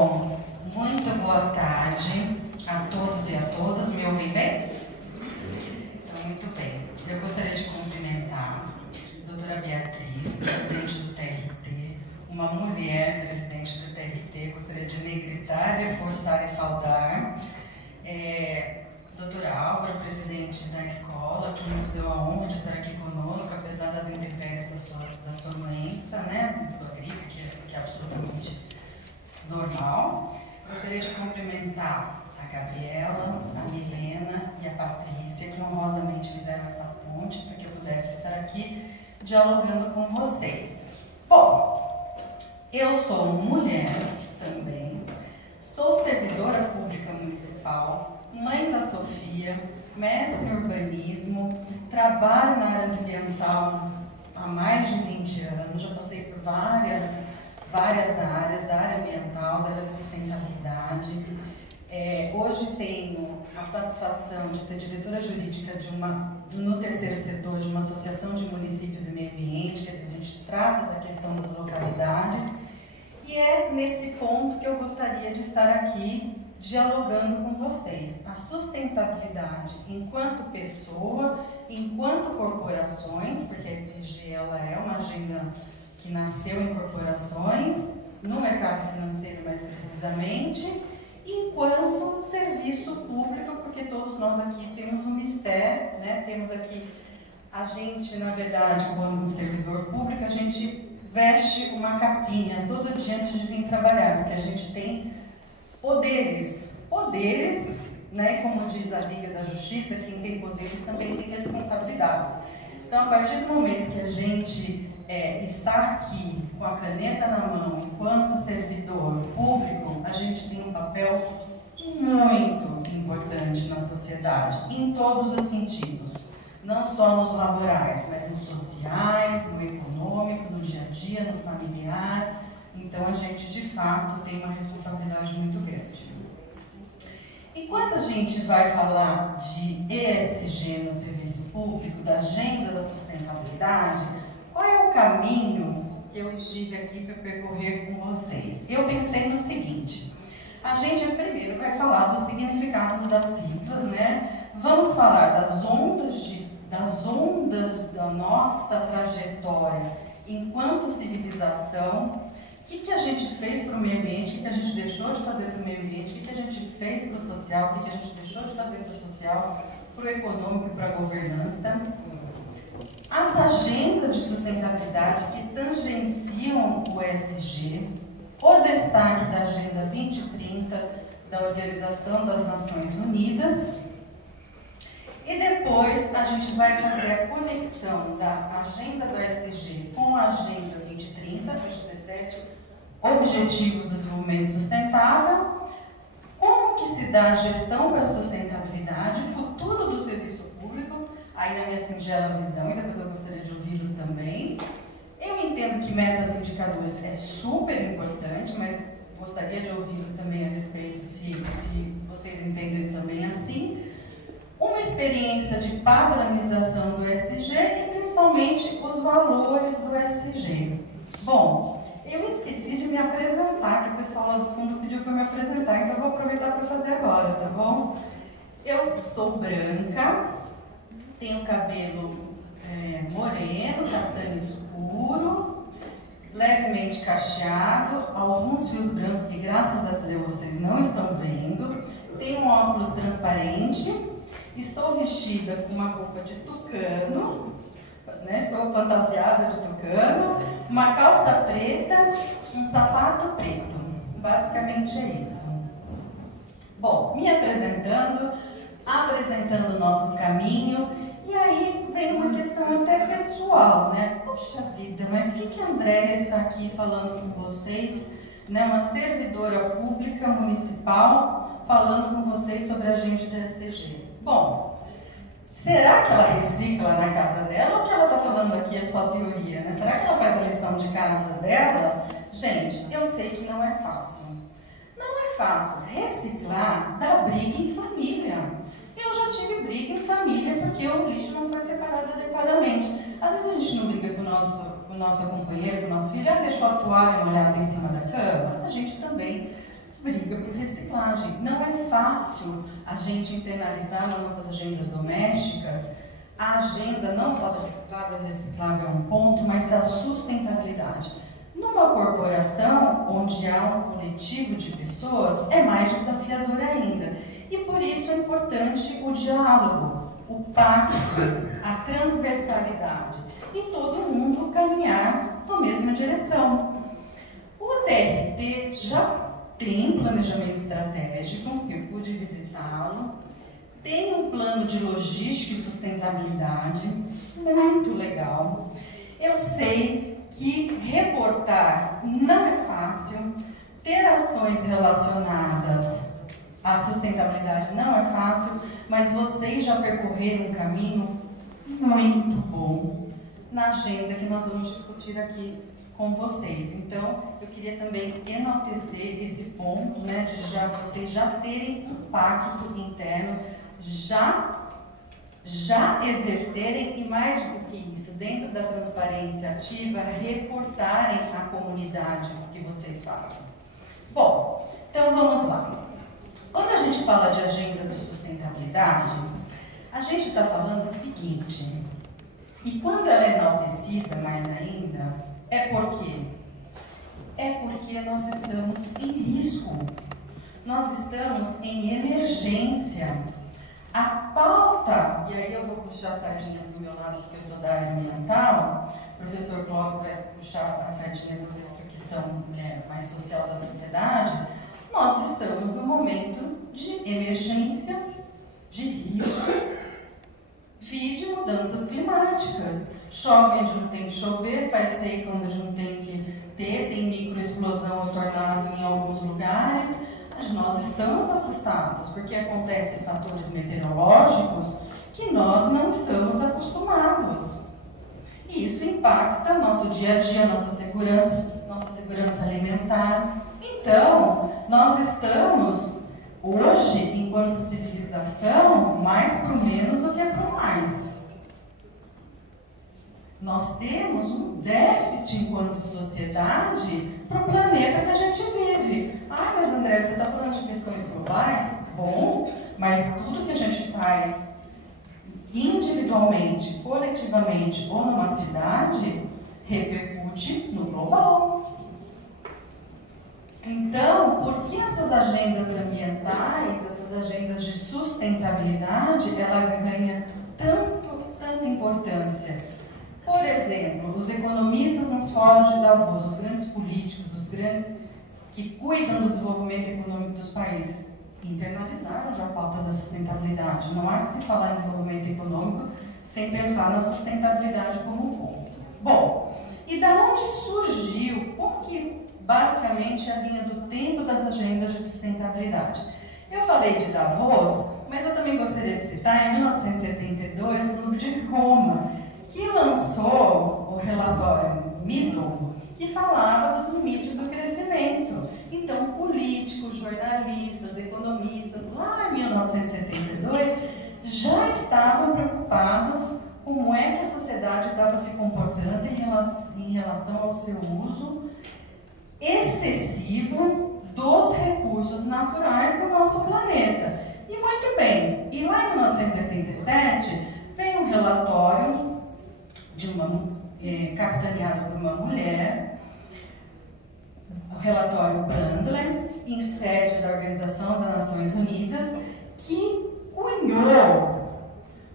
Bom, muito boa tarde a todos e a todas. Me ouvem bem? Então, muito bem. Eu gostaria de cumprimentar a doutora Beatriz, presidente do TRT, uma mulher presidente do TRT. Gostaria de negritar, reforçar e saudar. Doutor Álvaro, presidente da escola, que nos deu a honra de estar aqui conosco, apesar das intempéries da sua doença, né? Da gripe, que é absolutamente normal. Gostaria de cumprimentar a Gabriela, a Milena e a Patrícia, que honrosamente fizeram essa ponte para que eu pudesse estar aqui dialogando com vocês. Bom, eu sou mulher também, sou servidora pública municipal, mãe da Sofia, mestre em urbanismo, trabalho na área ambiental há mais de 20 anos, já passei por várias áreas, da área ambiental, da área de sustentabilidade. Hoje tenho a satisfação de ser diretora jurídica no terceiro setor de uma associação de municípios e meio ambiente, que a gente trata da questão das localidades, e é nesse ponto que eu gostaria de estar aqui dialogando com vocês. A sustentabilidade enquanto pessoa, enquanto corporações, porque a ESG ela é uma agenda que nasceu em corporações, no mercado financeiro mais precisamente, enquanto serviço público, porque todos nós aqui temos um mistério, né? Temos aqui, a gente, na verdade, como servidor público, a gente veste uma capinha todo dia antes de vir trabalhar, porque a gente tem poderes, né? Como diz a Liga da Justiça, quem tem poderes também tem responsabilidades. Então, a partir do momento que a gente está aqui com a caneta na mão, enquanto servidor público, a gente tem um papel muito importante na sociedade, em todos os sentidos. Não só nos laborais, mas nos sociais, no econômico, no dia a dia, no familiar. Então, a gente, de fato, tem uma responsabilidade muito grande. Enquanto a gente vai falar de ESG no serviço público, da agenda da sustentabilidade, qual é o caminho que eu estive aqui para percorrer com vocês? Eu pensei no seguinte: a gente primeiro vai falar do significado das siglas, né? Vamos falar das ondas da nossa trajetória enquanto civilização. O que a gente fez para o meio ambiente, o que a gente deixou de fazer para o meio ambiente, o que a gente fez para o social, o que a gente deixou de fazer para o social, para o econômico e para a governança. As agendas de sustentabilidade que tangenciam o ESG, o destaque da Agenda 2030 da Organização das Nações Unidas, e depois a gente vai fazer a conexão da Agenda do ESG com a Agenda 2030, dos 17 Objetivos do Desenvolvimento Sustentável, como que se dá a gestão para a sustentabilidade, futuro do serviço público, aí na minha singela visão, e depois eu gostaria de ouvi-los também. Eu entendo que metas e indicadores é super importante, mas gostaria de ouvi-los também a respeito, se vocês entendem também assim. Uma experiência de padronização do ESG e principalmente os valores do ESG. Bom, eu esqueci de me apresentar, que o pessoal lá do fundo pediu para me apresentar, então eu vou aproveitar para fazer agora, tá bom? Eu sou branca, tenho cabelo moreno, castanho escuro, levemente cacheado, alguns fios brancos que graças a Deus vocês não estão vendo, tenho um óculos transparente, estou vestida com uma roupa de tucano, né? Estou fantasiada de tucano, uma calça preta, um sapato preto. Basicamente é isso. Bom, me apresentando o nosso caminho, e aí vem uma questão até pessoal, né? Poxa vida, mas o que a Andréia está aqui falando com vocês, né? Uma servidora pública municipal falando com vocês sobre a agenda da ESG. Bom, será que ela recicla na casa dela ou o que ela está falando aqui é só teoria, né? Será que ela faz a lição de casa dela? Gente, eu sei que não é fácil. Não é fácil. Reciclar dá briga em família. Eu já tive briga em família porque o lixo não foi separado adequadamente. Às vezes a gente não briga com o nosso companheiro, com o nosso filho, já deixou a toalha molhada em cima da cama? A gente também briga por reciclagem. Não é fácil a gente internalizar nas nossas agendas domésticas a agenda não só da reciclável é um ponto, mas da sustentabilidade. Numa corporação onde há um coletivo de pessoas, é mais desafiador ainda. E por isso é importante o diálogo, o pacto, a transversalidade e todo mundo caminhar na mesma direção. O TRT já tem um planejamento estratégico, eu pude visitá-lo, tem um plano de logística e sustentabilidade muito legal. Eu sei que reportar não é fácil, ter ações relacionadas à sustentabilidade não é fácil, mas vocês já percorreram um caminho muito bom na agenda que nós vamos discutir aqui com vocês. Então, eu queria também enaltecer esse ponto, né, de vocês já terem um pacto interno, já exercerem, e mais do que isso, dentro da transparência ativa, reportarem à comunidade o que vocês fazem. Bom, então vamos lá. Quando a gente fala de agenda de sustentabilidade, a gente está falando o seguinte, e quando ela é enaltecida mais ainda, é porque nós estamos em risco, nós estamos em emergência. A pauta, e aí eu vou puxar a sardinha do meu lado, porque eu sou da área ambiental, o professor Clóvis vai puxar a sardinha para a questão mais social da sociedade. Nós estamos num momento de emergência, de risco, de mudanças climáticas. Chove onde não tem que chover, faz seca onde não tem que ter, tem microexplosão ou tornado em alguns lugares. Nós estamos assustados, porque acontecem fatores meteorológicos que nós não estamos acostumados. E isso impacta nosso dia a dia, nossa segurança alimentar. Então, nós estamos, hoje, enquanto civilização, mais para o menos do que para o mais. Nós temos um déficit enquanto sociedade para o planeta que a gente vive. Ah, mas André, você está falando de questões globais? Bom, mas tudo que a gente faz individualmente, coletivamente ou numa cidade, repercute no global. Então, por que essas agendas ambientais, essas agendas de sustentabilidade, ela ganha tanta importância? Por exemplo, os economistas nos fóruns de Davos, os grandes políticos, os grandes que cuidam do desenvolvimento econômico dos países, internalizaram já a pauta da sustentabilidade. Não há que se falar em desenvolvimento econômico sem pensar na sustentabilidade como um ponto. Bom, e da onde surgiu, como que basicamente a linha do tempo das agendas de sustentabilidade? Eu falei de Davos, mas eu também gostaria de citar, em 1972, o Clube de Roma, que lançou o relatório Middle, que falava dos limites do crescimento. Então, políticos, jornalistas, economistas, lá em 1972, já estavam preocupados como é que a sociedade estava se comportando em relação ao seu uso excessivo dos recursos naturais do nosso planeta. E muito bem, e lá em 1987, veio um relatório capitaneado por uma mulher, o relatório Brundtland, em sede da Organização das Nações Unidas, que cunhou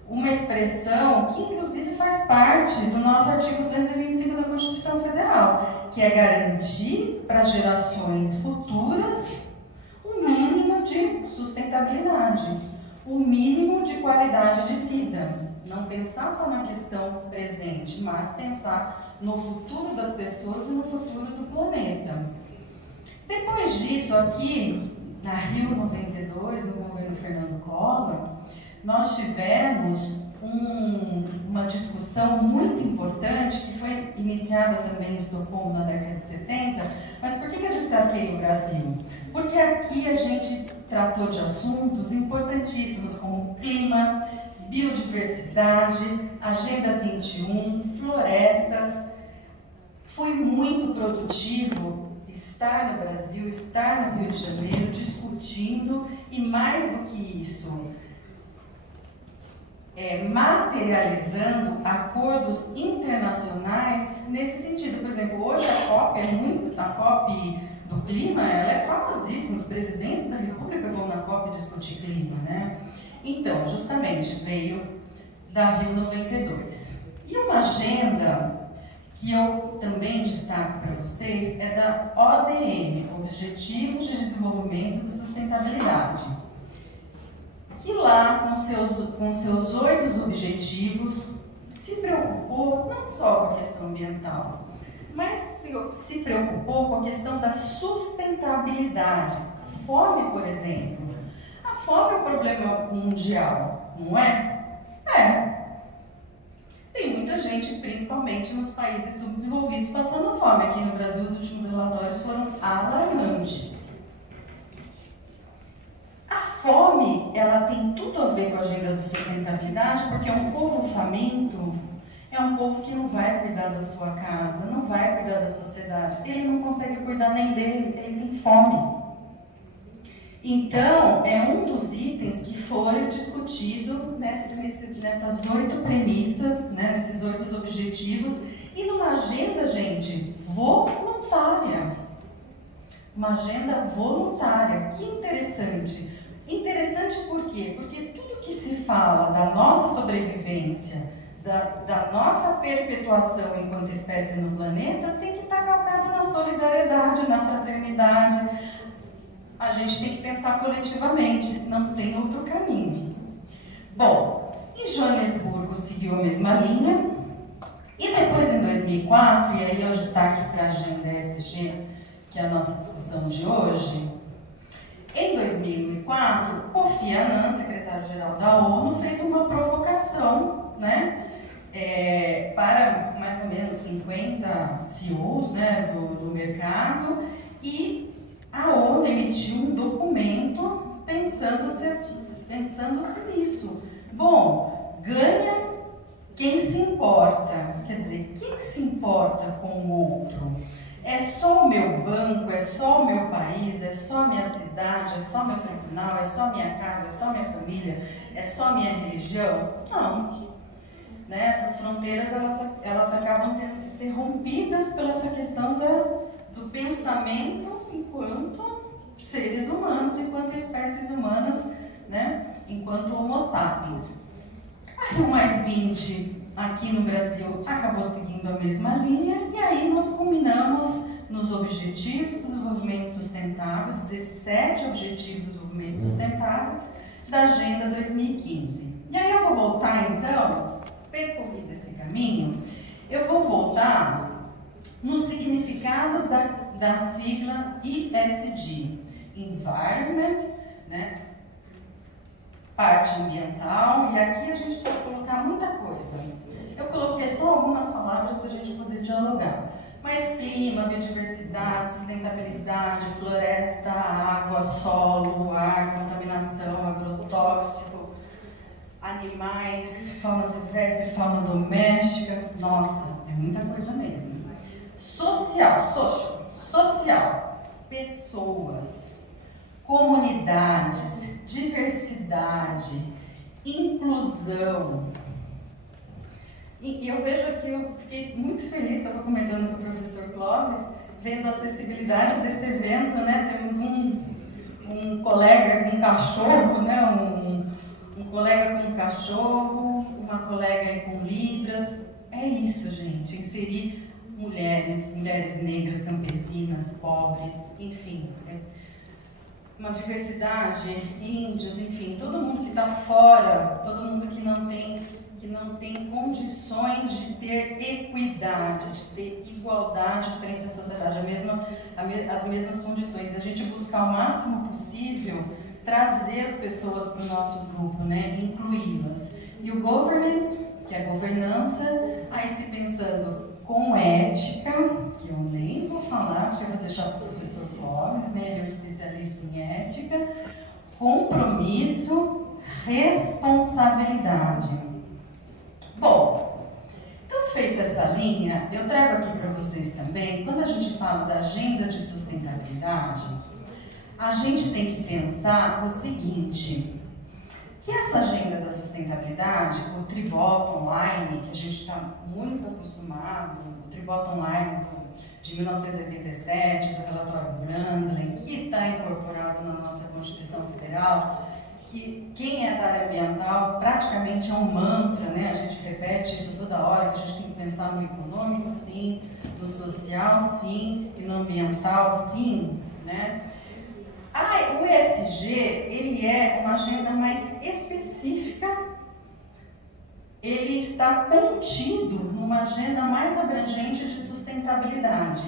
uma expressão que inclusive faz parte do nosso artigo 225 da Constituição Federal, que é garantir para gerações futuras o mínimo de sustentabilidade, o mínimo de qualidade de vida. Não pensar só na questão presente, mas pensar no futuro das pessoas e no futuro do planeta. Depois disso, aqui na Rio 92, no governo Fernando Collor, nós tivemos uma discussão muito importante, que foi iniciada também em Estocolmo na década de 70, mas por que eu destaquei o Brasil? Porque aqui a gente tratou de assuntos importantíssimos como clima, biodiversidade, Agenda 21, florestas. Foi muito produtivo estar no Brasil, estar no Rio de Janeiro, discutindo e, mais do que isso, materializando acordos internacionais nesse sentido. Por exemplo, hoje a COP do clima, ela é famosíssima, os presidentes da República vão na COP discutir clima, né? Então, justamente, veio da Rio 92. E uma agenda que eu também destaco para vocês é da ODM, Objetivos de Desenvolvimento e Sustentabilidade, que lá, com seus 8 objetivos, se preocupou não só com a questão ambiental, mas se preocupou com a questão da sustentabilidade. A fome, por exemplo. A fome é um problema mundial, não é? É. Tem muita gente, principalmente nos países subdesenvolvidos, passando fome. Aqui no Brasil, os últimos relatórios foram alarmantes. A fome, ela tem tudo a ver com a agenda de sustentabilidade, porque um povo faminto é um povo que não vai cuidar da sua casa, não vai cuidar da sociedade. Ele não consegue cuidar nem dele, ele tem fome. Então, é um dos itens que foi discutido nessas 8 premissas, né, nesses 8 objetivos, e numa agenda, gente, voluntária. Uma agenda voluntária. Que interessante. Interessante por quê? Porque tudo que se fala da nossa sobrevivência, da nossa perpetuação enquanto espécie no planeta, tem que estar calcado na solidariedade, na fraternidade. A gente tem que pensar coletivamente, não tem outro caminho. Bom, em Joanesburgo seguiu a mesma linha, e depois em 2004, e aí é o destaque para a agenda ESG, que é a nossa discussão de hoje. Em 2004, Kofi Annan, secretário-geral da ONU, fez uma provocação, né, para mais ou menos 50 CEOs, né, do mercado, e a ONU emitiu um documento pensando-se nisso. Bom, ganha quem se importa. Quer dizer, quem se importa com o outro? É só o meu banco, é só o meu país, é só a minha cidade, é só meu tribunal, é só minha casa, é só minha família, é só minha religião? Não. Né? Essas fronteiras, elas acabam tendo que ser rompidas pela essa questão do pensamento enquanto seres humanos, enquanto espécies humanas, né? Enquanto homo sapiens. A Rio Mais 20 aqui no Brasil acabou seguindo a mesma linha, e aí nós culminamos nos Objetivos do Desenvolvimento Sustentável, 17 Objetivos do Desenvolvimento Sustentável da Agenda 2015. E aí eu vou voltar então, percorrido esse caminho, eu vou voltar nos significados da sigla ESG, Environment, né? Parte ambiental, e aqui a gente vai colocar muita coisa. Eu coloquei só algumas palavras para a gente poder dialogar. Mas clima, biodiversidade, sustentabilidade, floresta, água, solo, ar, contaminação, agrotóxico, animais, fauna silvestre, fauna doméstica. Nossa, é muita coisa mesmo. Social, pessoas, comunidades, diversidade, inclusão. E eu vejo aqui, eu fiquei muito feliz, estava comentando com o professor Clóvis, vendo a acessibilidade desse evento, né? Temos um colega com um cachorro, né? Um colega com um cachorro, uma colega com libras. É isso, gente, inserir mulheres negras, campesinas, pobres, enfim, uma diversidade, índios, enfim, todo mundo que está fora, todo mundo que não tem condições de ter equidade, de ter igualdade frente à sociedade, as mesmas condições. A gente buscar o máximo possível trazer as pessoas para o nosso grupo, né? Incluí-las. E o governance, que é a governança, aí se pensando com ética, que eu nem vou falar, acho que eu vou deixar para o professor Clóvis, né? Ele é um especialista em ética, compromisso, responsabilidade. Bom, então feita dessa linha, eu trago aqui para vocês também, quando a gente fala da agenda de sustentabilidade, a gente tem que pensar o seguinte, que essa agenda da sustentabilidade, o Tribota Online, que a gente está muito acostumado, o Tribota Online de 1987, do relatório Brundtland, que está incorporado na nossa Constituição Federal, que quem é da área ambiental praticamente é um mantra, né? A gente repete isso toda hora, que a gente tem que pensar no econômico, sim, no social, sim, e no ambiental, sim, né? O ESG, ele é uma agenda mais específica, ele está contido numa agenda mais abrangente de sustentabilidade,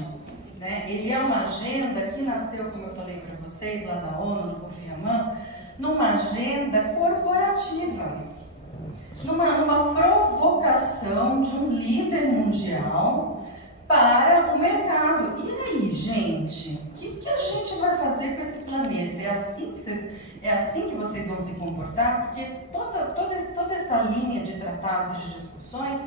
né? Ele é uma agenda que nasceu, como eu falei para vocês, lá da ONU, do Kofi Annan, numa agenda corporativa, numa provocação de um líder mundial para o mercado. E aí, gente, o que a gente vai fazer com esse planeta? É assim que vocês vão se comportar? Porque toda essa linha de tratados e de discussões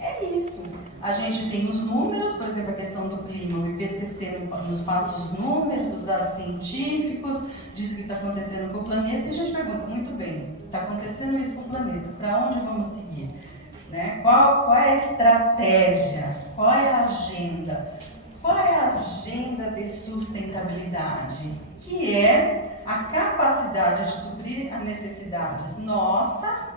é isso. A gente tem os números, por exemplo, a questão do clima, o IPCC nos passa os números, os dados científicos, diz o que está acontecendo com o planeta, e a gente pergunta, muito bem, está acontecendo isso com o planeta, para onde vamos seguir? Né? Qual é a estratégia? Qual é a agenda? Qual é a agenda de sustentabilidade? Que é a capacidade de suprir as necessidades nossa,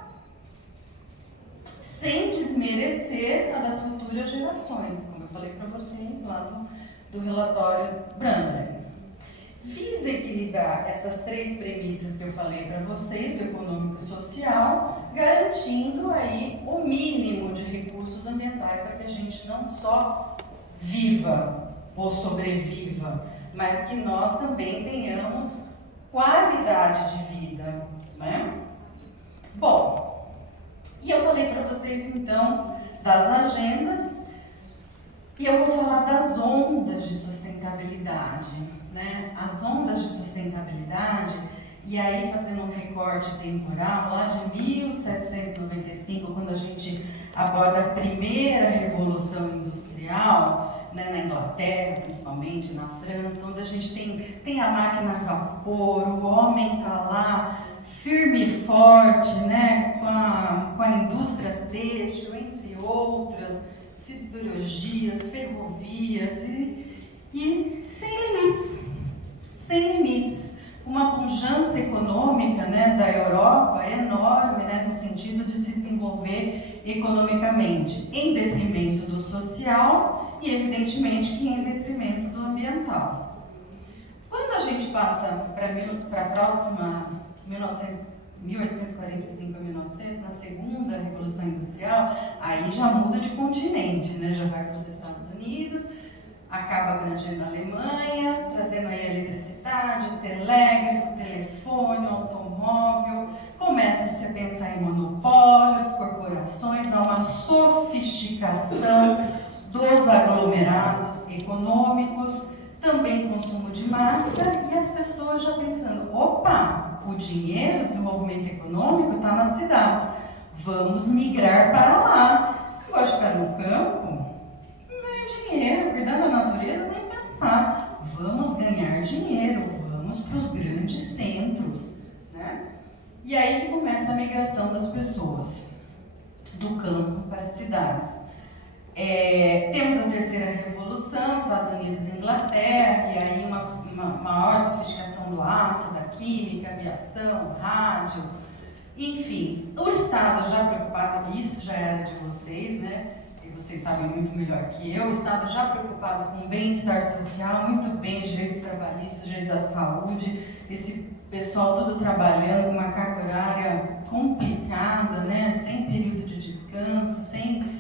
sem desmerecer a das futuras gerações, como eu falei para vocês lá do relatório Brundtland. Visa equilibrar essas três premissas que eu falei para vocês, do econômico e social, garantindo aí o mínimo de recursos ambientais para que a gente não só viva ou sobreviva, mas que nós também tenhamos qualidade de vida, né? Bom, e eu falei para vocês então das agendas e eu vou falar das ondas de sustentabilidade, né? As ondas de sustentabilidade, e aí fazendo um recorte temporal lá de 1795, quando a gente aborda a primeira revolução industrial, né, na Inglaterra, principalmente na França, onde a gente tem a máquina a vapor, o homem está lá firme e forte, né, com a indústria têxtil, entre outras, siderurgias, ferrovias e sem limites. Uma pujança econômica, né, da Europa enorme, né, no sentido de se desenvolver economicamente, em detrimento do social e, evidentemente, que em detrimento do ambiental. Quando a gente passa para a próxima 1845 a 1900, na segunda Revolução Industrial, aí já muda de continente, né? Já vai para os Estados Unidos, acaba abrangendo a Alemanha, trazendo aí a eletricidade, o telégrafo, o telefone, o automóvel, começa-se a pensar em monopólios, corporações, há uma sofisticação dos aglomerados econômicos, também consumo de massa, e as pessoas já pensando, opa, o dinheiro, o desenvolvimento econômico está nas cidades, vamos migrar para lá. Você gosta de ficar no campo? Não ganha dinheiro, cuidar da natureza, nem pensar. Vamos ganhar dinheiro, vamos para os grandes centros, né? E aí que começa a migração das pessoas, do campo para as cidades. Temos a terceira revolução, Estados Unidos e Inglaterra, e aí uma maior sofisticação do aço, da química, aviação, rádio, enfim. O Estado já preocupado, isso já era de vocês, né? E vocês sabem muito melhor que eu, o Estado já preocupado com o bem-estar social, muito bem, os direitos trabalhistas, os direitos da saúde, esse pessoal todo trabalhando com uma carga horária complicada, né? Sem período de descanso, sem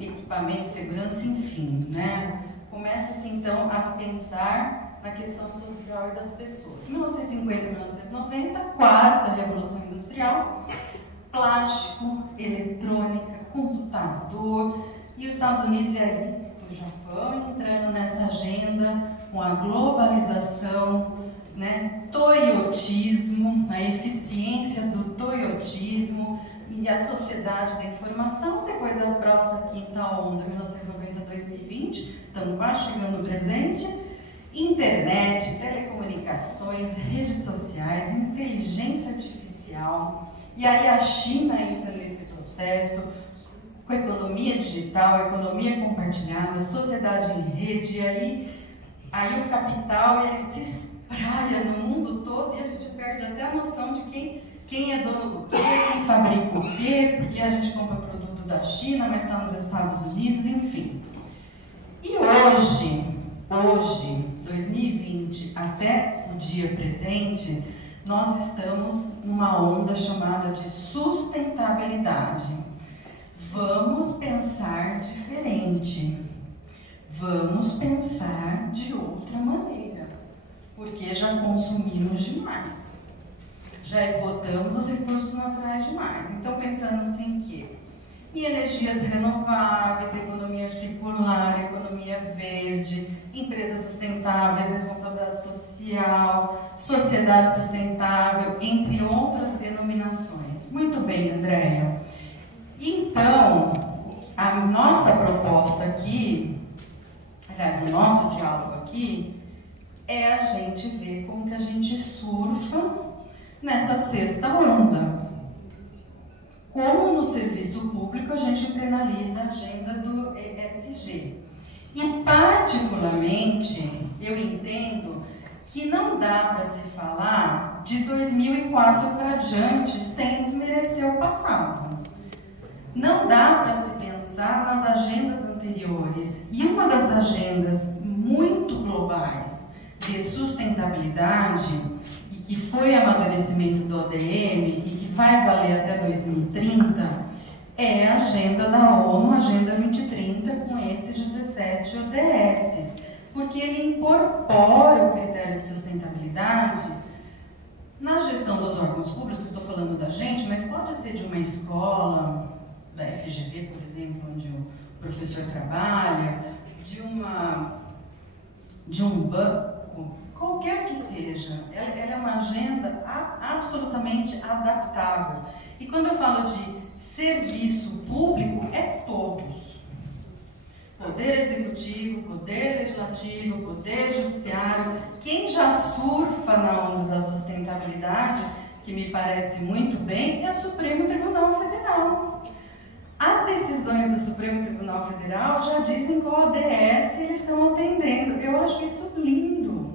equipamento de segurança, enfim, né? Começa-se então a pensar na questão social e das pessoas. 1950 e 1990, quarta Revolução Industrial, plástico, eletrônica, computador, e os Estados Unidos e aí o Japão entrando nessa agenda com a globalização, né? Toyotismo, a eficiência do toyotismo, e a sociedade da informação, depois a próxima quinta onda, 1990-2020, estamos quase chegando no presente, internet, telecomunicações, redes sociais, inteligência artificial, e aí a China entra nesse processo, com a economia digital, economia compartilhada, sociedade em rede, e aí o capital ele se espraia no mundo todo e a gente perde até a noção de quem é dono do quê, quem fabrica o quê, porque a gente compra produto da China, mas está nos Estados Unidos, enfim. E hoje, 2020, até o dia presente, nós estamos numa onda chamada de sustentabilidade. Vamos pensar diferente, vamos pensar de outra maneira, porque já consumimos demais, já esgotamos os recursos naturais demais. Então, pensando assim que em energias renováveis, economia circular, economia verde, empresas sustentáveis, responsabilidade social, sociedade sustentável, entre outras denominações. Muito bem, Andréia. Então, a nossa proposta aqui, aliás, o nosso diálogo aqui, é a gente ver como que a gente surfa nessa sexta onda. Como no serviço público a gente internaliza a agenda do ESG. E particularmente, eu entendo que não dá para se falar de 2004 para diante sem desmerecer o passado. Não dá para se pensar nas agendas anteriores. E uma das agendas muito globais de sustentabilidade, e que foi amadurecimento do ODM, e que vai valer até 2030, é a agenda da ONU, Agenda 2030, com esses 17 ODS. Porque ele incorpora o critério de sustentabilidade na gestão dos órgãos públicos. Estou falando da gente, mas pode ser de uma escola, da FGV, por exemplo, onde o professor trabalha, de um banco, qualquer que seja. Ela é uma agenda absolutamente adaptável. E quando eu falo de serviço público, é todos. Poder executivo, poder legislativo, poder judiciário. Quem já surfa na onda da sustentabilidade, que me parece muito bem, é o Supremo Tribunal Federal. As decisões do Supremo Tribunal Federal já dizem qual ODS eles estão atendendo. Eu acho isso lindo.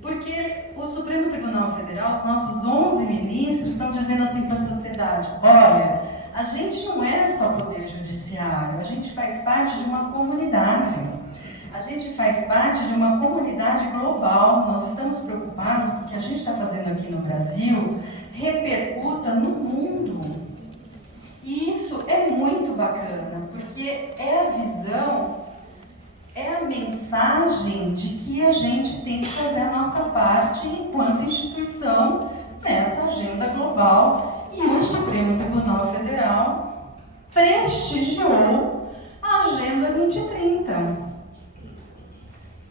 Porque o Supremo Tribunal Federal, os nossos 11 ministros, estão dizendo assim para a sociedade: olha, a gente não é só poder judiciário, a gente faz parte de uma comunidade. A gente faz parte de uma comunidade global. Nós estamos preocupados porque a gente está fazendo aqui no Brasil repercuta no mundo. E isso é muito bacana, porque é a visão, é a mensagem de que a gente tem que fazer a nossa parte enquanto instituição nessa agenda global. E o Supremo Tribunal Federal prestigiou a Agenda 2030.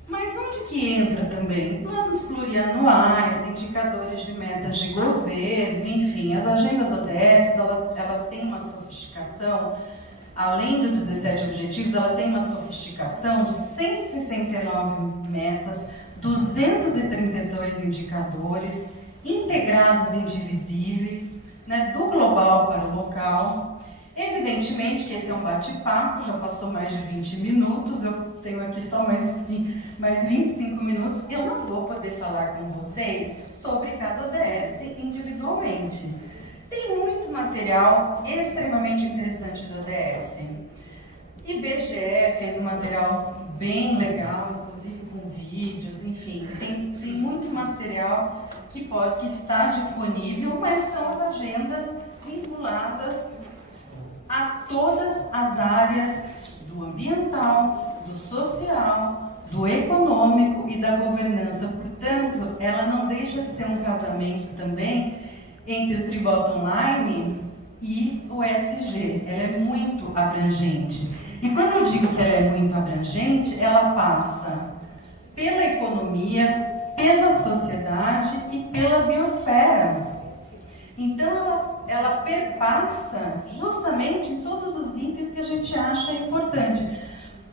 Mas onde que entra também? Planos plurianuais, indicadores de metas de governo, enfim, as agendas ODS, elas têm uma sofisticação, além dos 17 objetivos, ela tem uma sofisticação de 169 metas, 232 indicadores, integrados e indivisíveis, né, do global para o local. Evidentemente que esse é um bate-papo, já passou mais de 20 minutos, eu tenho aqui só mais 25 minutos. Eu não vou poder falar com vocês sobre cada ODS individualmente. Tem muito material extremamente interessante do ODS. IBGE fez um material bem legal, inclusive com vídeos, enfim, tem muito material que está disponível, mas são as agendas vinculadas a todas as áreas do ambiental, do social, do econômico e da governança. Portanto, ela não deixa de ser um casamento também entre o Tribota Online e o ESG. Ela é muito abrangente. E quando eu digo que ela é muito abrangente, ela passa pela economia, pela sociedade e pela biosfera. Então, ela ela perpassa justamente em todos os itens que a gente acha importante.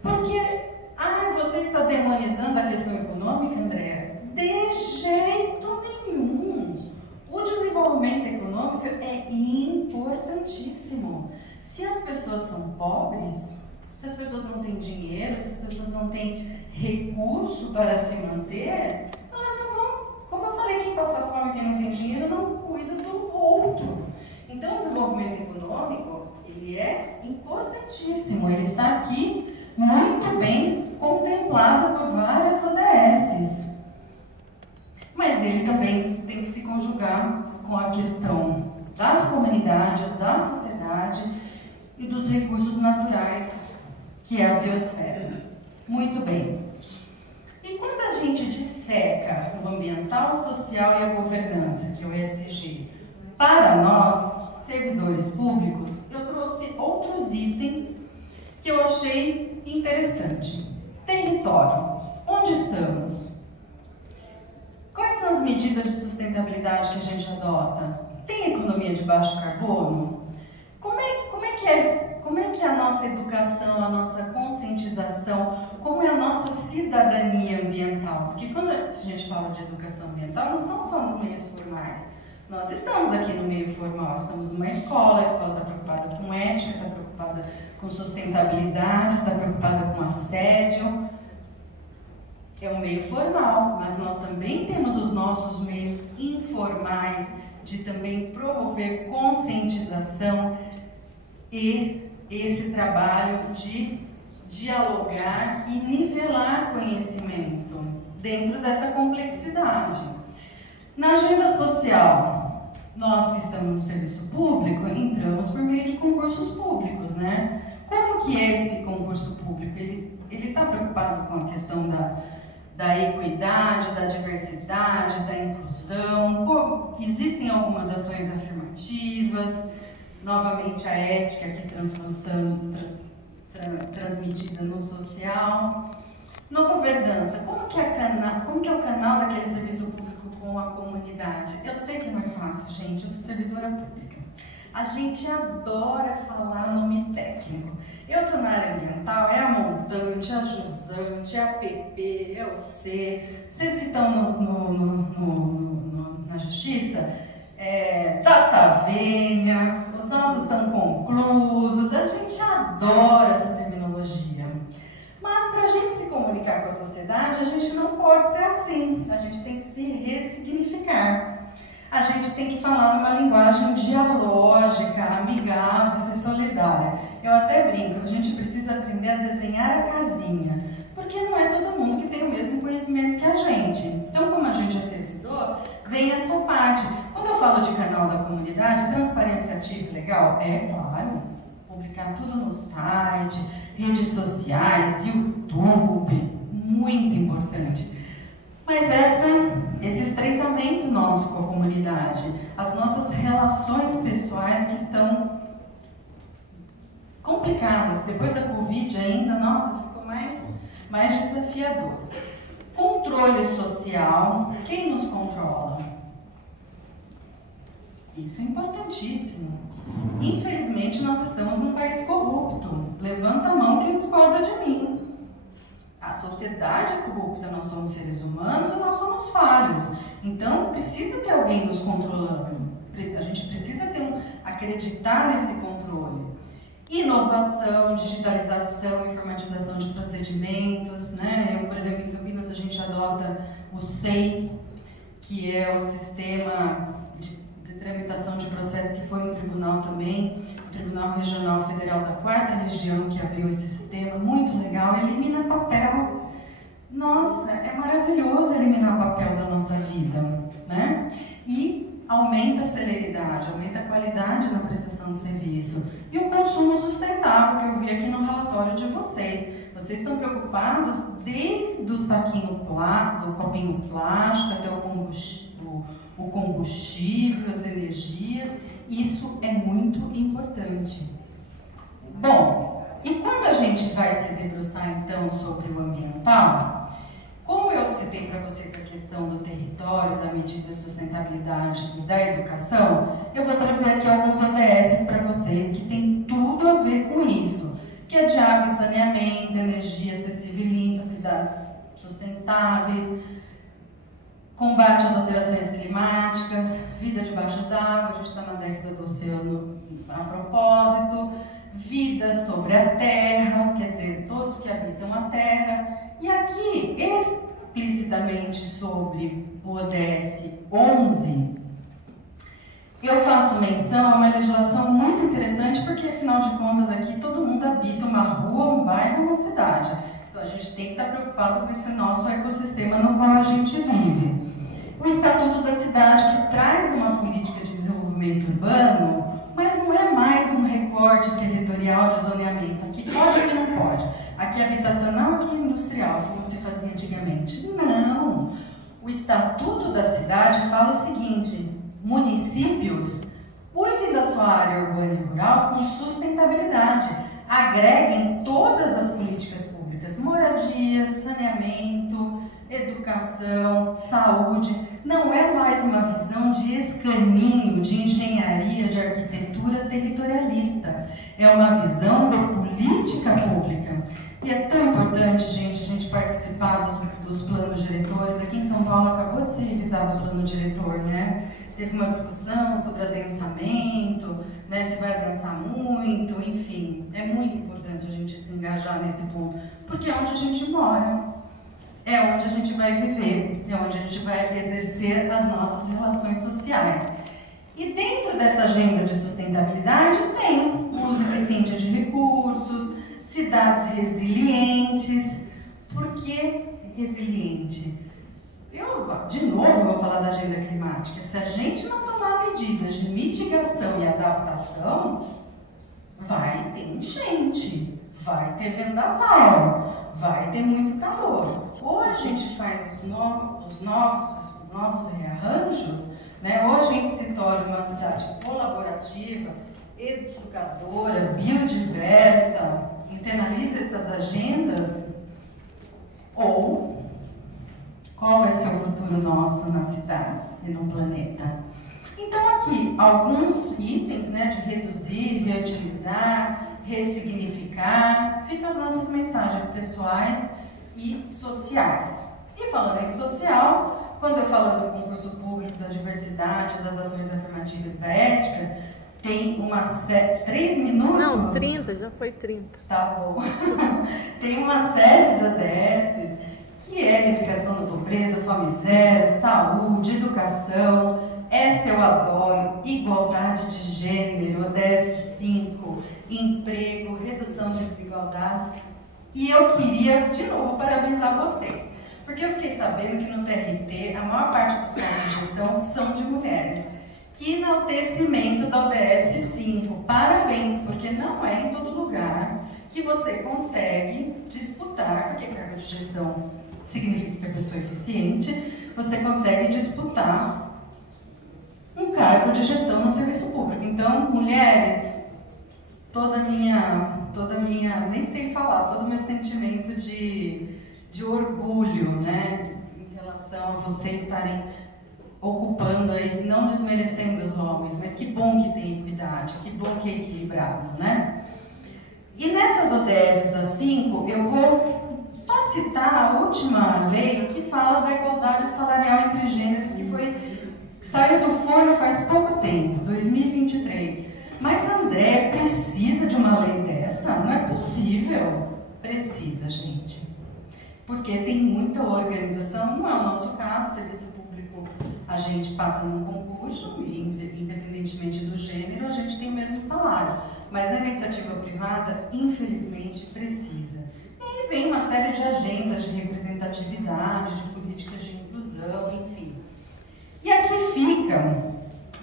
Porque, você está demonizando a questão econômica, Andréa? De jeito nenhum! O desenvolvimento econômico é importantíssimo. Se as pessoas são pobres, se as pessoas não têm dinheiro, se as pessoas não têm recurso para se manter, elas não vão, como eu falei, quem passa fome, quem não tem dinheiro, não cuida do outro. Então, o desenvolvimento econômico, ele é importantíssimo, ele está aqui muito bem contemplado por várias ODSs. Mas ele também tem que se conjugar com a questão das comunidades, da sociedade e dos recursos naturais, que é a biosfera. Muito bem. E quando a gente disseca o ambiental, o social e a governança, que é o ESG, para nós, servidores públicos, eu trouxe outros itens que eu achei interessante. Território. Onde estamos? Quais são as medidas de sustentabilidade que a gente adota? Tem economia de baixo carbono? Como é que é a nossa educação, a nossa conscientização, como é a nossa cidadania ambiental? Porque quando a gente fala de educação ambiental, não somos só nos meios formais. Nós estamos aqui no meio formal, estamos numa escola, a escola está preocupada com ética, está preocupada com sustentabilidade, está preocupada com assédio. É um meio formal, mas nós também temos os nossos meios informais de também promover conscientização e esse trabalho de dialogar e nivelar conhecimento dentro dessa complexidade. Na agenda social, nós que estamos no serviço público, entramos por meio de concursos públicos, né? Como que é esse concurso público? Ele está preocupado com a questão da equidade, da diversidade, da inclusão? Existem algumas ações afirmativas, novamente a ética aqui transmitida no social. Na governança, como que é o canal daquele serviço público com a comunidade? Eu sei que não é fácil, gente, eu sou servidora pública. A gente adora falar nome técnico. Eu estou na área ambiental, é a montante, a jusante, é a PP, é o C. Vocês que estão na justiça, data vênia, os autos estão conclusos, a gente adora essa terminologia. Mas para a gente se comunicar com a sociedade, a gente não pode ser assim, a gente tem que se ressignificar. A gente tem que falar numa linguagem dialógica, amigável, ser solidária. Eu até brinco, a gente precisa aprender a desenhar a casinha, porque não é todo mundo que tem o mesmo conhecimento que a gente. Então, como a gente é servidor, vem essa parte. Quando eu falo de canal da comunidade, transparência ativa e legal, é claro, publicar tudo no site, redes sociais, YouTube, muito importante. Mas esse estreitamento nosso com a comunidade, as nossas relações pessoais que estão complicadas, depois da Covid ainda, nossa, ficou mais desafiador. Controle social, quem nos controla? Isso é importantíssimo. Infelizmente, nós estamos num país corrupto. Levanta a mão quem discorda de mim. A sociedade é corrupta, nós somos seres humanos e nós somos falhos. Então, precisa ter alguém nos controlando. A gente precisa acreditar nesse controle. Inovação, digitalização, informatização de procedimentos, né? Eu, por exemplo, em Campinas a gente adota o SEI, que é o Sistema de Tramitação de Processo, que foi um tribunal também, o Tribunal Regional Federal da 4ª Região, que abriu esse sistema, muito legal, elimina papel. Nossa, é maravilhoso eliminar papel da nossa vida, né? E aumenta a celeridade, aumenta a qualidade na prestação do serviço. E o consumo sustentável, que eu vi aqui no relatório de vocês. Vocês estão preocupados desde o saquinho plástico, do copinho plástico, até o combustível, as energias. Isso é muito importante. Bom, e quando a gente vai se debruçar então sobre o ambiental, como eu citei citei para vocês a questão do território, da medida de sustentabilidade e da educação, eu vou trazer aqui alguns ODS para vocês que tem tudo a ver com isso, que é de água e saneamento, energia acessível e limpa, cidades sustentáveis, combate às alterações climáticas, vida debaixo d'água, a gente está na década do oceano a propósito, vida sobre a terra, quer dizer, todos que habitam a terra, e aqui, explicitamente sobre o ODS 11, eu faço menção a uma legislação muito interessante, porque afinal de contas aqui todo mundo habita uma rua, um bairro, uma cidade. Então a gente tem que estar preocupado com esse nosso ecossistema no qual a gente vive. O Estatuto da Cidade, que traz uma política de desenvolvimento urbano, mas não é mais um recorte territorial de zoneamento. Aqui pode, aqui não pode. Aqui é habitacional, aqui é industrial, como se fazia antigamente. Não! O Estatuto da Cidade fala o seguinte: municípios cuidem da sua área urbana e rural com sustentabilidade. Agreguem todas as políticas públicas, moradia, saneamento, educação, saúde. Não é mais uma visão de escaninho, de engenharia, de arquitetura territorialista. É uma visão de política pública. E é tão importante, gente, a gente participar dos planos diretores. Aqui em São Paulo acabou de ser revisado o plano diretor, né? Teve uma discussão sobre adensamento, né? Se vai adensar muito, enfim. É muito importante a gente se engajar nesse ponto, porque é onde a gente mora. É onde a gente vai viver, é onde a gente vai exercer as nossas relações sociais. E dentro dessa agenda de sustentabilidade tem uso eficiente de recursos, cidades resilientes. Por que resiliente? Eu, de novo, vou falar da agenda climática. Se a gente não tomar medidas de mitigação e adaptação, vai ter enchente, vai ter vendaval, vai ter muito calor. Ou a gente faz os novos rearranjos, né? Ou a gente se torna uma cidade colaborativa, educadora, biodiversa, internaliza essas agendas, ou qual vai ser o futuro nosso nas cidades e no planeta? Então aqui, alguns itens, né, de reduzir, reutilizar, ressignificar, ficam as nossas mensagens pessoais e sociais. E falando em social, quando eu falo do concurso público, da diversidade, das ações afirmativas da ética, tem uma série, 3 minutos? Não, 30, já foi 30. Tá bom. Tem uma série de ODS, que é dedicação da pobreza, fome zero, saúde, educação, essa eu adoro, igualdade de gênero, ODS 5, emprego, redução de desigualdades. E eu queria, de novo, parabenizar vocês, porque eu fiquei sabendo que no TRT a maior parte dos cargos de gestão são de mulheres. Que enaltecimento da ODS 5, parabéns, porque não é em todo lugar que você consegue disputar, porque cargo de gestão significa que a pessoa é eficiente, você consegue disputar um cargo de gestão no serviço público. Então, mulheres, toda minha, nem sei falar, todo o meu sentimento de orgulho, né, em relação a vocês estarem ocupando aí, não desmerecendo os homens, mas que bom que tem equidade, que bom que é equilibrado, né? E nessas ODS a 5, eu vou só citar a última lei que fala da igualdade salarial entre gêneros, que saiu do forno faz pouco tempo, 2023. Mas André, precisa de uma lei dessa? Não é possível. Precisa, gente. Porque tem muita organização, não é o nosso caso, serviço público, a gente passa num concurso, e independentemente do gênero, a gente tem o mesmo salário. Mas a iniciativa privada, infelizmente, precisa. E aí vem uma série de agendas de representatividade, de políticas de inclusão, enfim. E aqui fica,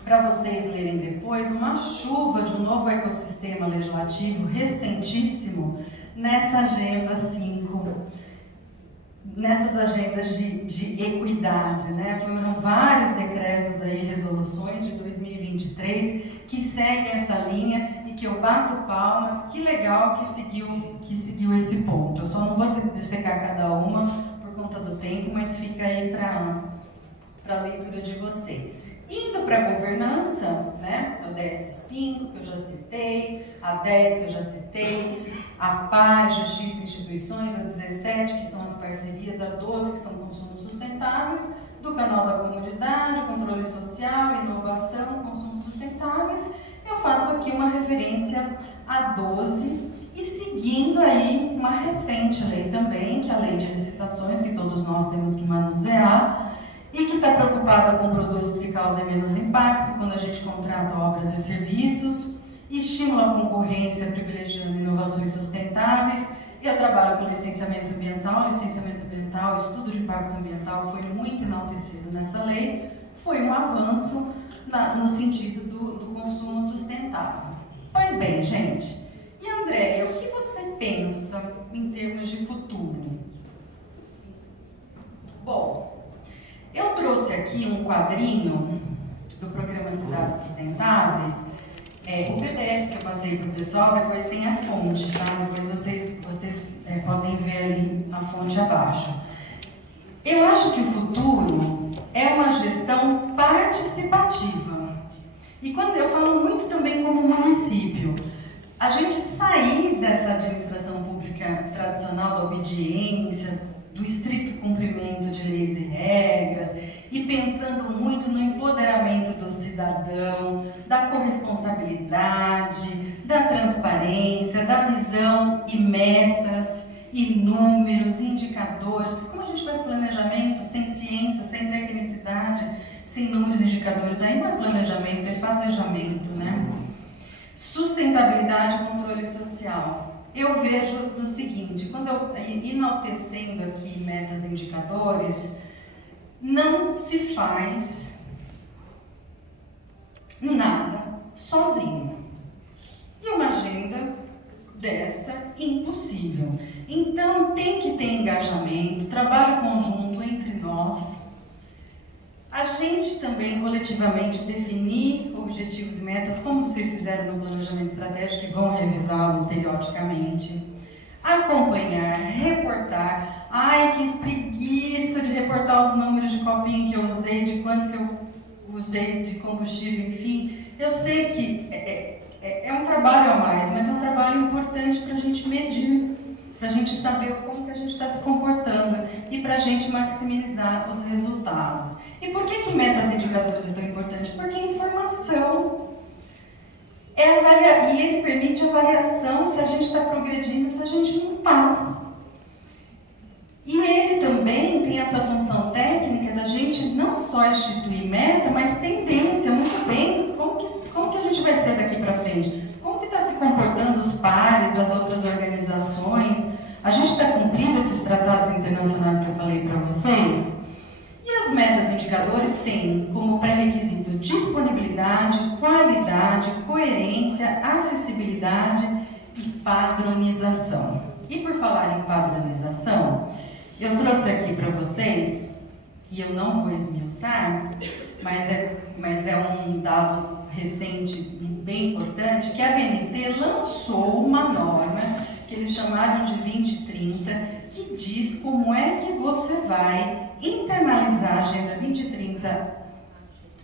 para vocês lerem depois, uma chuva de um novo ecossistema legislativo recentíssimo nessa agenda 5. Nessas agendas de equidade, né? Foram vários decretos aí, resoluções de 2023 que seguem essa linha e que eu bato palmas. Que legal que seguiu esse ponto. Eu só não vou dissecar cada uma por conta conta do tempo, mas fica aí para a leitura de vocês. Indo para a governança, né, o DS5, que eu já citei, a 10, que eu já citei, a Paz, Justiça e Instituições, a 17, que são as parcerias, a 12, que são consumos sustentáveis, do canal da comunidade, controle social, inovação, consumos sustentáveis. Eu faço aqui uma referência a 12 e seguindo aí uma recente lei também, que é a Lei de Licitações, que todos nós temos que manusear, e que está preocupada com produtos que causem menos impacto quando a gente contrata obras e serviços, estimula a concorrência privilegiando inovações sustentáveis. Eu trabalho com licenciamento ambiental, estudo de impacto ambiental foi muito enaltecido nessa lei, foi um avanço no sentido do consumo sustentável. Pois bem, gente, e Andréia, o que você pensa em termos de futuro? Bom, eu trouxe aqui um quadrinho do programa Cidades Sustentáveis. O PDF que eu passei para o pessoal, depois tem a fonte, tá? Depois vocês podem ver ali a fonte abaixo. Eu acho que o futuro é uma gestão participativa. E quando eu falo muito também como município, a gente sair dessa administração pública tradicional da obediência, do estrito cumprimento de leis e regras, e pensando muito no empoderamento do cidadão, da corresponsabilidade, da transparência, da visão e metas, e números, indicadores. Como a gente faz planejamento sem ciência, sem tecnicidade, sem números e indicadores? Aí não é planejamento, é passejamento, né? Sustentabilidade e controle social. Eu vejo o seguinte, quando eu enaltecendo aqui metas e indicadores, não se faz nada sozinho. E uma agenda dessa, impossível. Então tem que ter engajamento, trabalho conjunto entre nós. A gente também coletivamente definir objetivos e metas, como vocês fizeram no planejamento estratégico e vão revisá-lo periodicamente. Acompanhar, reportar. Ai, que preguiça de reportar os números de copinho que eu usei, de quanto que eu usei de combustível, enfim. Eu sei que é um trabalho a mais, mas é um trabalho importante para a gente medir, para a gente saber como que a gente está se comportando e para a gente maximizar os resultados. E por que metas e indicadores é tão importante? Porque a informação e ele permite avaliação se a gente está progredindo, se a gente não está. E ele também tem essa função técnica da gente não só instituir meta, mas tendência, muito bem, como que a gente vai ser daqui para frente? Como que está se comportando os pares, as outras organizações? A gente está cumprindo esses tratados internacionais que eu falei para vocês? E as metas e indicadores têm como pré-requisito disponibilidade, qualidade, coerência, acessibilidade e padronização. E por falar em padronização, eu trouxe aqui para vocês, e eu não vou esmiuçar, mas é um dado recente bem importante, que a ABNT lançou uma norma que eles chamaram de 2030, que diz como é que você vai internalizar a Agenda 2030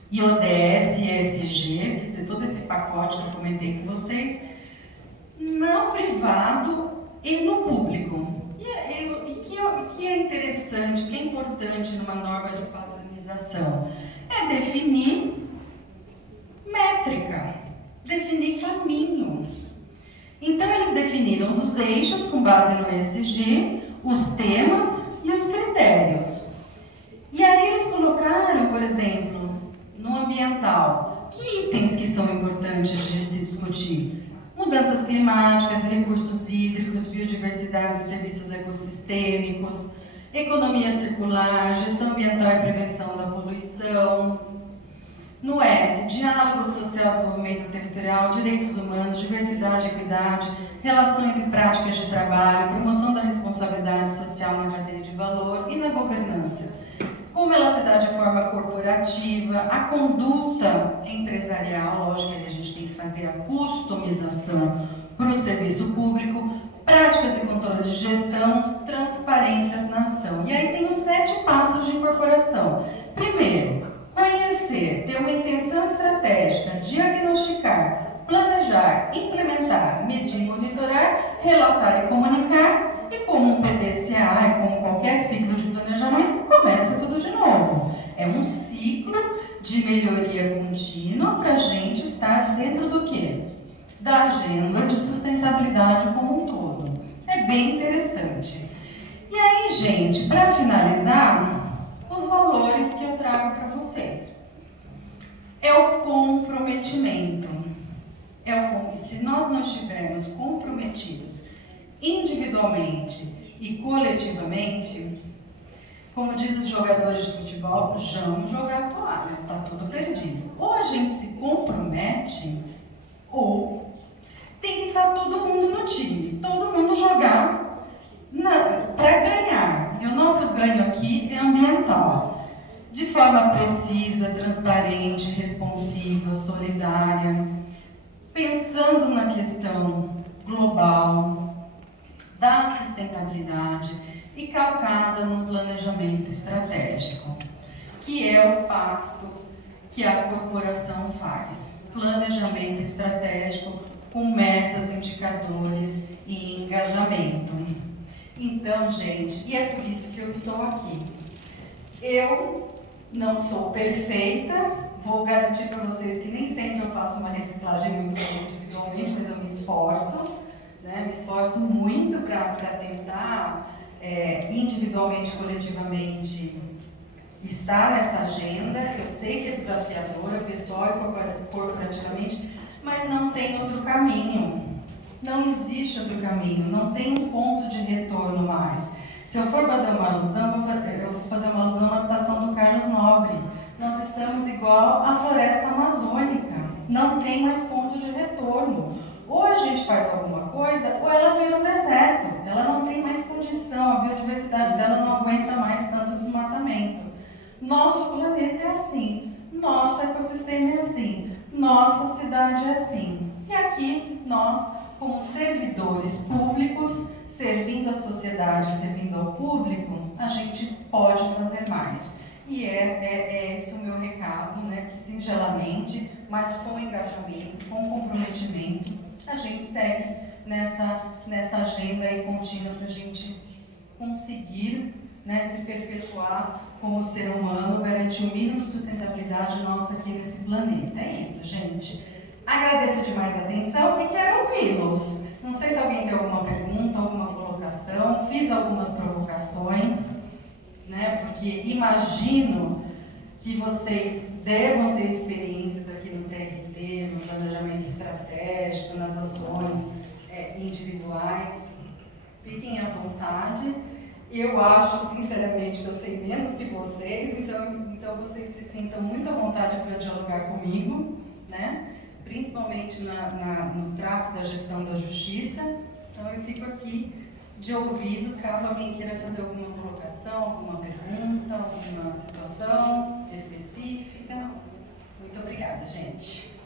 e ODS e ESG, quer dizer, todo esse pacote que eu comentei com vocês, no privado e no público. E que é interessante, o que é importante numa norma de padronização? É definir métrica, definir caminho. Então, eles definiram os eixos com base no ESG, os temas e os critérios. E aí eles colocaram, por exemplo, no ambiental, que itens que são importantes de se discutir? Mudanças climáticas, recursos hídricos, biodiversidade e serviços ecossistêmicos, economia circular, gestão ambiental e prevenção da poluição. No S, diálogo social, desenvolvimento territorial, direitos humanos, diversidade e equidade, relações e práticas de trabalho, promoção da responsabilidade social na cadeia de valor e na governança. Como ela se dá de forma corporativa, a conduta empresarial, lógico que a gente tem que fazer a customização para o serviço público, práticas e controles de gestão, transparências na ação. E aí tem os 7 passos de incorporação. Primeiro, conhecer, ter uma intenção estratégica, diagnosticar, planejar, implementar, medir, monitorar, relatar e comunicar. E como um PDCA, e como qualquer ciclo de planejamento, começa tudo de novo. É um ciclo de melhoria contínua para a gente estar dentro do quê? Da agenda de sustentabilidade como um todo. É bem interessante. E aí, gente, para finalizar, os valores que eu trago para vocês. É o comprometimento. Se nós não estivermos comprometidos individualmente e coletivamente, como diz os jogadores de futebol, vamos jogar a toalha, está tudo perdido. Ou a gente se compromete, ou tem que estar todo mundo no time, todo mundo jogar para ganhar. E o nosso ganho aqui é ambiental, de forma precisa, transparente, responsiva, solidária, pensando na questão global da sustentabilidade e calcada no planejamento estratégico, que é o pacto que a corporação faz. Planejamento estratégico com metas, indicadores e engajamento. Então, gente, e é por isso que eu estou aqui. Eu não sou perfeita, vou garantir para vocês que nem sempre eu faço uma reciclagem muito individualmente, mas eu me esforço. Me esforço muito para tentar individualmente, coletivamente, estar nessa agenda. Eu sei que é desafiadora, pessoal e corporativamente, mas não tem outro caminho. Não existe outro caminho, não tem um ponto de retorno mais. Se eu for fazer uma alusão, eu vou fazer uma alusão à citação do Carlos Nobre. Nós estamos igual à floresta amazônica, não tem mais ponto de retorno. Ou a gente faz alguma coisa, ou ela vira um deserto. Ela não tem mais condição, a biodiversidade dela não aguenta mais tanto desmatamento. Nosso planeta é assim, nosso ecossistema é assim, nossa cidade é assim. E aqui, nós, como servidores públicos, servindo a sociedade, servindo ao público, a gente pode fazer mais. E é esse o meu recado, que singelamente, mas com engajamento, com comprometimento, a gente segue nessa agenda aí contínua para a gente conseguir se perpetuar como ser humano, garantir o mínimo de sustentabilidade nossa aqui nesse planeta. É isso, gente. Agradeço demais a atenção e quero ouvi-los. Não sei se alguém tem alguma pergunta, alguma colocação. Fiz algumas provocações, porque imagino que vocês devam ter experiências aqui no TRT, no planejamento estratégico, nas ações individuais. Fiquem à vontade. Eu acho, sinceramente, que eu sei menos que vocês, então vocês se sintam muito à vontade para dialogar comigo, principalmente no trato da gestão da justiça. Então eu fico aqui de ouvidos, caso alguém queira fazer alguma colocação, alguma pergunta, alguma situação específica. Muito obrigada, gente.